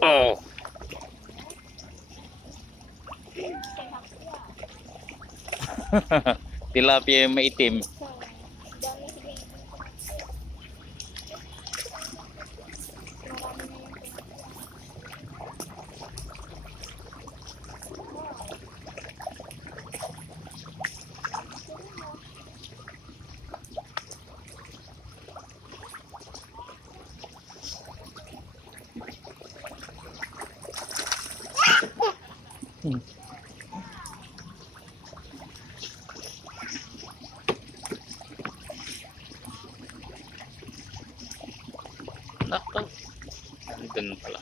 Oh. Tilapia yung maitim. Nako. Nandun pala.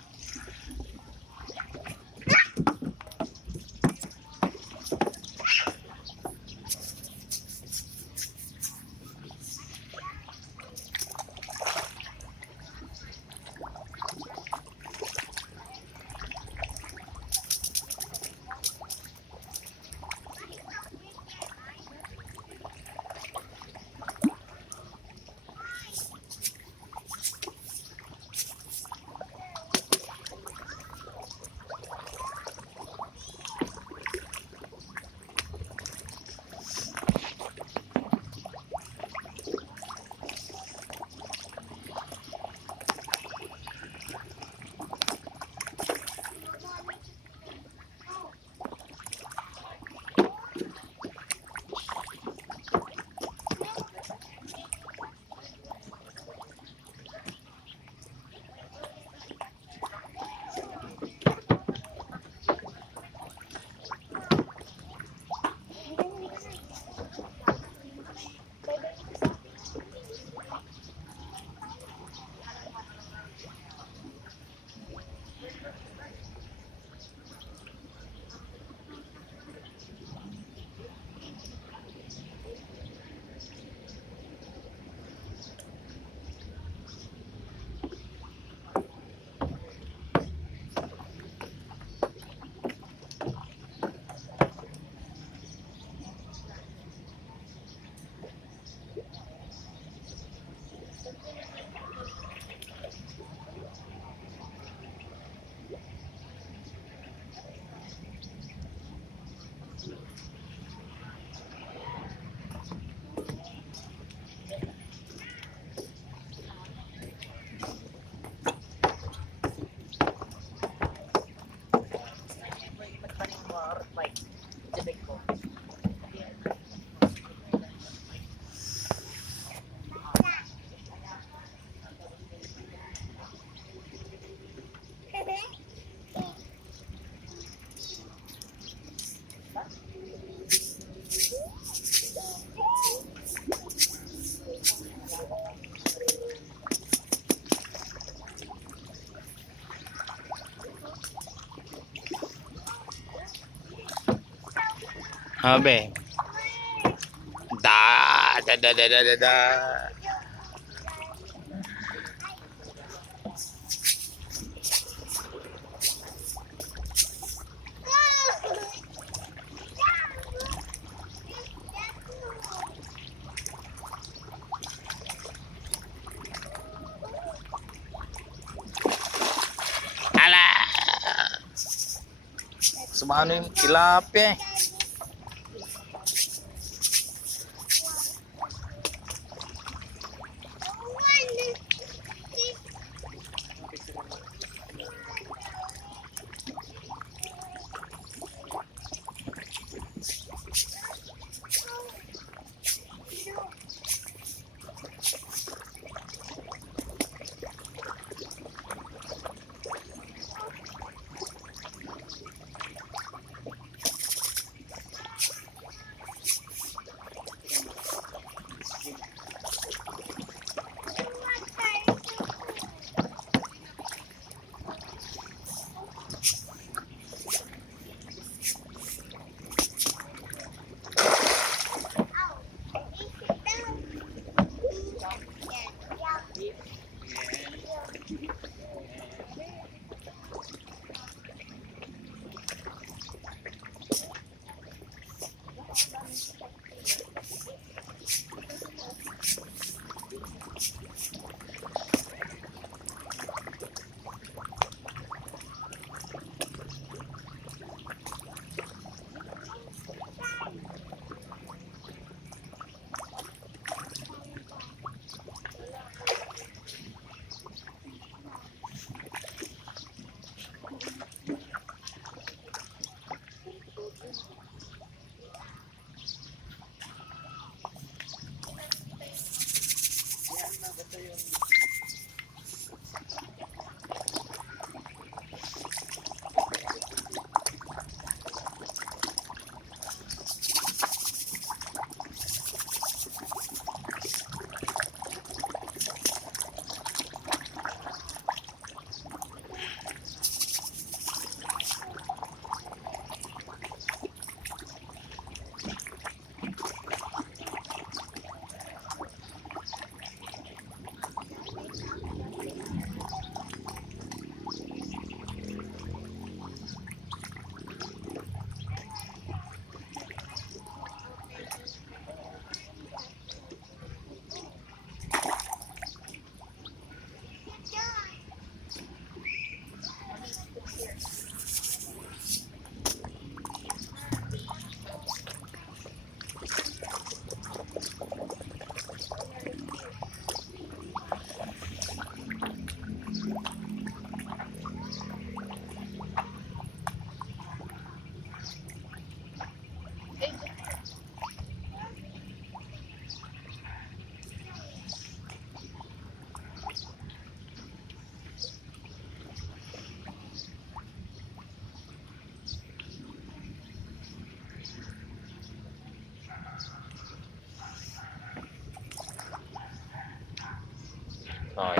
Habe. Da da da da da da da. Ala. Sumano yung tilapia.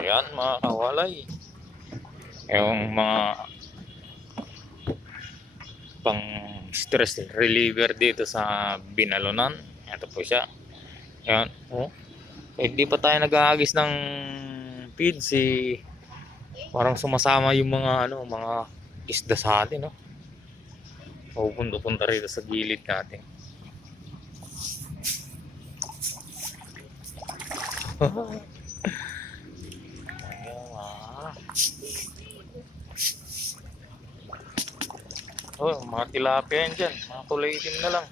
Ayan mga kawalay. Yung mga pang stress reliever dito sa Binalonan. Ito po siya. Ayan. Oh. Hindi pa tayo nag-aagis ng feeds parang sumasama yung mga mga isda sa atin, no? Pupunta rito sa gilid natin. Ayan, oh, mga tilapia yan dyan. Mga kulay itim na lang.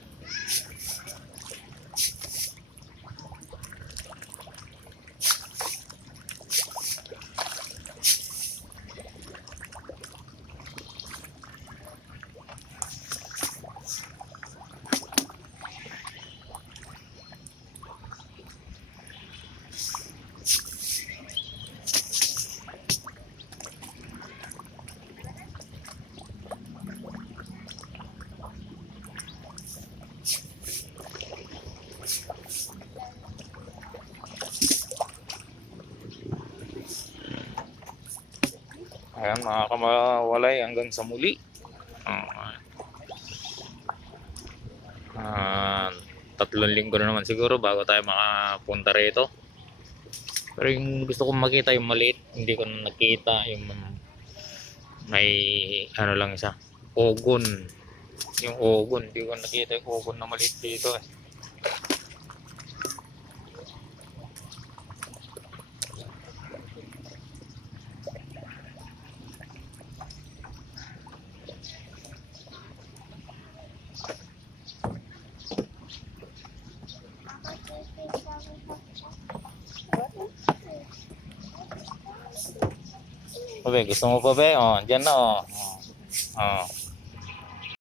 Ayan mga kamawalay, hanggang sa muli. Tatlong linggo na naman siguro bago tayo makapunta rito. Pero yung gusto kong makita yung maliit, hindi ko na nakita. Yung may lang isa, ogon. Yung ogon, hindi ko nakita yung ogon na maliit dito eh. Pabe, gusto mo pa be? Oh, diyan na oh. Oh.